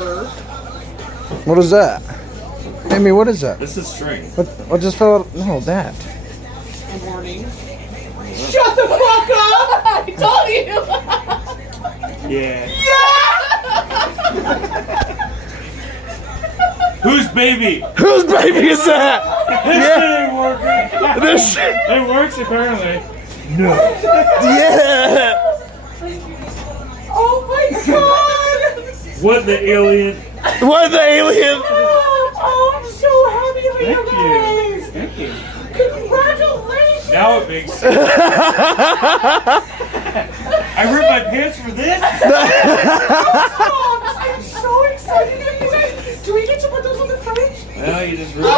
her. What is that? Amy, what is that? This is string. What just fell out? No, that. Good morning. Shut the fuck up! I told you. Yeah. Yeah! Whose baby? Whose baby is that? This shit ain't working. This. It works apparently. Yeah. Oh my god! What the alien? What the alien? Oh, I'm so happy for you guys! Thank you. Congratulations! Now it makes sense. I ripped my pants for this? I'm so excited for you guys! Do we get to put those on the fridge? Well, you just ruined it.